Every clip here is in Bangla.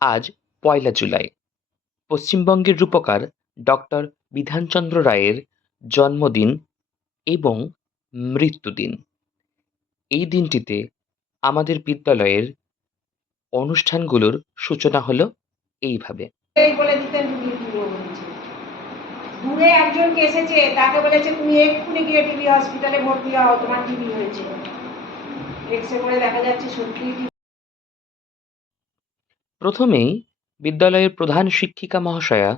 আজ ১লা জুলাই। পশ্চিমবঙ্গের রূপকার ডক্টর বিধানচন্দ্র রায়ের জন্মদিন এবং মৃত্যুদিন। এই দিনটিতে আমাদের বিদ্যালয়ের অনুষ্ঠানগুলোর সূচনা হলো এইভাবে। বলে দিতেন দূরে একজনকে এসেছে, তাকে বলেছে তুমি এক্ষুনি গিয়ে টিবি হসপিটালে ভর্তি হও, তোমার টিবি হয়েছে। এক্সরে করে দেখা যাচ্ছে সত্যি। প্রথমেই বিদ্যালয়ের প্রধান শিক্ষিকা মহাশয়া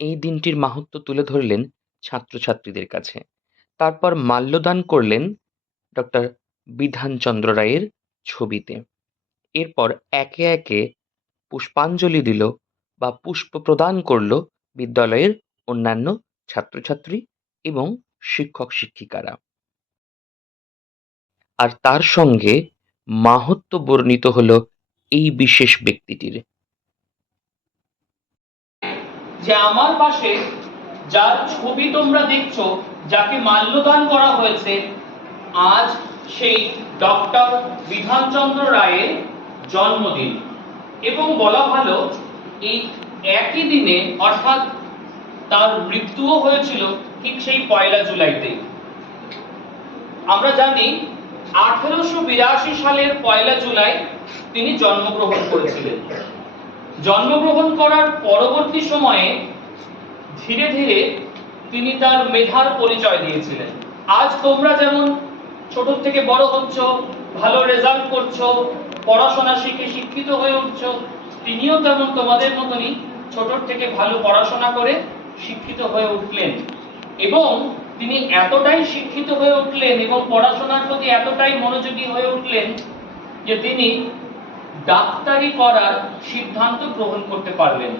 এই দিনটির মাহাত্ম্য তুলে ধরলেন ছাত্রছাত্রীদের কাছে। তারপর মাল্যদান করলেন ডক্টর বিধানচন্দ্র রায়ের ছবিতে। এরপর একে একে পুষ্পাঞ্জলি দিল বা পুষ্প প্রদান করল বিদ্যালয়ের অন্যান্য ছাত্রছাত্রী এবং শিক্ষক শিক্ষিকারা। আর তার সঙ্গে মাহাত্ম্য বর্ণিত হলো এই বিশেষ ব্যক্তিটির। যে আমার পাশে যার ছবি তোমরা দেখছো, যাকে মাল্যদান করা হয়েছে, আজ সেই ডক্টর বিধানচন্দ্র রায়ের জন্মদিন। এবং বলা ভালো এই একই দিনে, অর্থাৎ তার মৃত্যুও হয়েছিল ঠিক সেই ১লা জুলাইতে। আমরা জানি ১৮৮২ সালের ১লা জুলাই তিনি জন্মগ্রহণ করেছিলেন। জন্মগ্রহণ করার পরবর্তী সময়ে ধীরে ধীরে তিনি তার মেধার পরিচয় দিয়েছিলেন। আজ তোমরা যেমন ছোট থেকে বড় হচ্ছ, ভালো রেজাল্ট করছো, পড়াশোনা শিখে শিক্ষিত হয়ে উঠছ, তিনিও তেমন তোমাদের মতনই ছোট থেকে ভালো পড়াশোনা করে শিক্ষিত হয়ে উঠলেন। এবং তিনি এতটাই শিক্ষিত হয়ে উঠলেন এবং পড়াশোনার প্রতি এতটাই মনোযোগী হয়ে উঠলেন যে তিনি ডাক্তারি করার সিদ্ধান্ত গ্রহণ করতে পারলেন।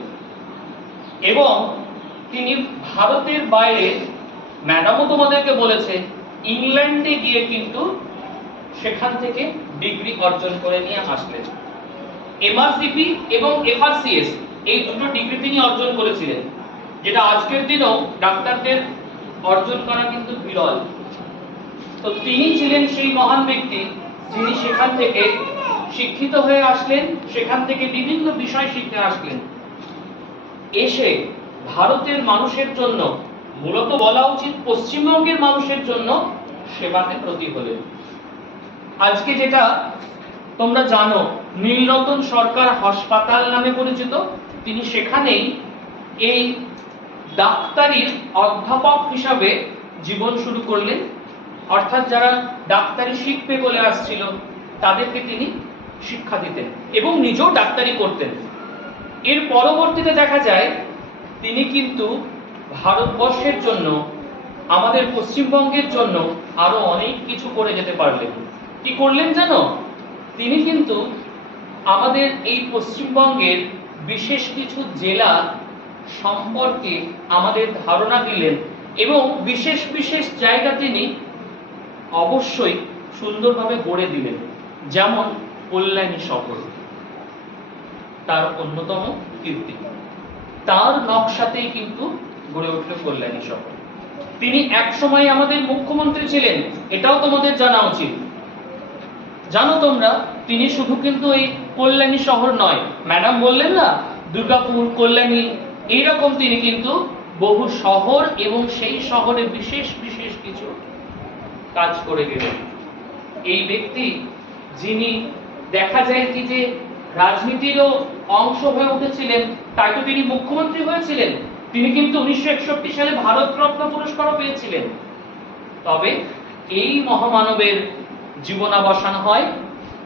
এবং তিনি ভারতের বাইরে, ম্যাডামও তোমাদেরকে বলেছে, ইংল্যান্ডে গিয়ে কিন্তু সেখান থেকে ডিগ্রি অর্জন করে নিয়ে আসলেন। এমআরসিপি এবং এফআরসিএস এই দুটো ডিগ্রি তিনি অর্জন করেছিলেন, যেটা আজকের দিনেও ডাক্তারদের অর্জন করা কিন্তু বিরল। তো তিনি ছিলেন সেই মহান ব্যক্তি যিনি সেখান থেকে শিক্ষিত হয়ে আসলেন, সেখান থেকে বিভিন্ন বিষয় শিখতে আসলেন। এসে ভারতের মানুষের জন্য, মূলত বলা উচিত পশ্চিমবঙ্গের মানুষের জন্য, সেবাতে ব্রতী হলেন। আজকে যেটা তোমরা জানো নীলরতন সরকার হাসপাতাল নামে পরিচিত, তিনি সেখানেই এই ডাক্তারির অধ্যাপক হিসাবে জীবন শুরু করলেন। অর্থাৎ যারা ডাক্তারি শিখবে বলে আসছিল তাদেরকে তিনি শিক্ষা দিতেন এবং নিজেও ডাক্তারি করতেন। এর পরবর্তীতে দেখা যায় তিনি কিন্তু ভারতবর্ষের জন্য, আমাদের পশ্চিমবঙ্গের জন্য আরো অনেক কিছু করে যেতে পারলেন। কি করলেন জানো? তিনি কিন্তু আমাদের এই পশ্চিমবঙ্গের বিশেষ কিছু জেলা সম্পর্কে আমাদের ধারণা দিলেন এবং বিশেষ বিশেষ জায়গা তিনি অবশ্যই সুন্দরভাবে গড়ে দিলেন। যেমন কল্যাণী শহর তার অন্যতম কীর্তি। তার নকশাতেই কিন্তু গড়ে উঠল কল্যাণী শহর। তিনি এক সময় আমাদের মুখ্যমন্ত্রী ছিলেন, এটাও তোমাদের জানা উচিত। জানো তোমরা, তিনি শুধু কিন্তু এই কল্যাণী শহর নয়, ম্যাডাম বললেন না দুর্গাপুর, কল্যাণী, এইরকম তিনি কিন্তু বহু শহর এবং সেই শহরে বিশেষ বিশেষ কিছু কাজ করে গেলেন। এই ব্যক্তি যিনি দেখা যায় কি যে রাজনীতিরও অংশ হয়ে উঠেছিলেন, তাই তো তিনি মুখ্যমন্ত্রী হয়েছিলেন। তিনি কিন্তু 1961 সালে ভারতরত্ন পুরস্কারও পেয়েছিলেন। তবে এই মহামানবের জীবনাবসান হয়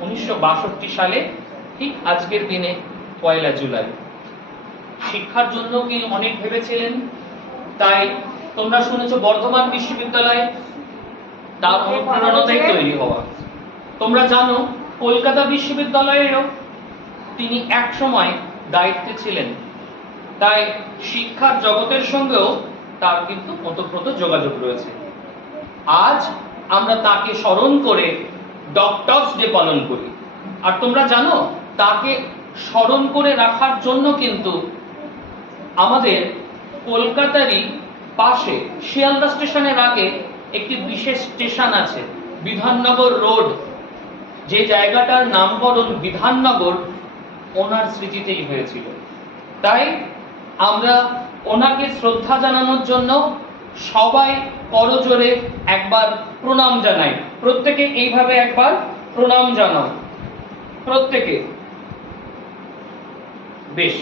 1962 সালে, ঠিক আজকের দিনে 1লা জুলাই। শিক্ষার জন্য কি অনেক ভেবেছিলেন, তাই তোমরা শুনেছো বর্ধমান বিশ্ববিদ্যালয় তার অনুপ্রেরণাতেই তৈরি হওয়া। তোমরা জানো কলকাতা বিশ্ববিদ্যালয়েরও তিনি এক সময় দায়িত্বে ছিলেন। তাই শিক্ষার জগতের সঙ্গেও তার কিন্তু ওতপ্রোত যোগাযোগ রয়েছে। আজ আমরা তাকে স্মরণ করে ডক্টরস ডে পালন করি। আর তোমরা জানো তাকে স্মরণ করে রাখার জন্য কিন্তু আমাদের কলকাতারই পাশে শিয়ালদা স্টেশনের আগে একটি বিশেষ স্টেশন আছে, বিধাননগর রোড, যে জায়গাটার নামকরণ বিধাননগর, ওনার স্মৃতিতেই হয়েছিল। তাই আমরা ওনাকে শ্রদ্ধা জানানোর জন্য সবাই করজোরে একবার প্রণাম জানাই। প্রত্যেকে এইভাবে একবার প্রণাম জানাও, প্রত্যেকে। বেশ।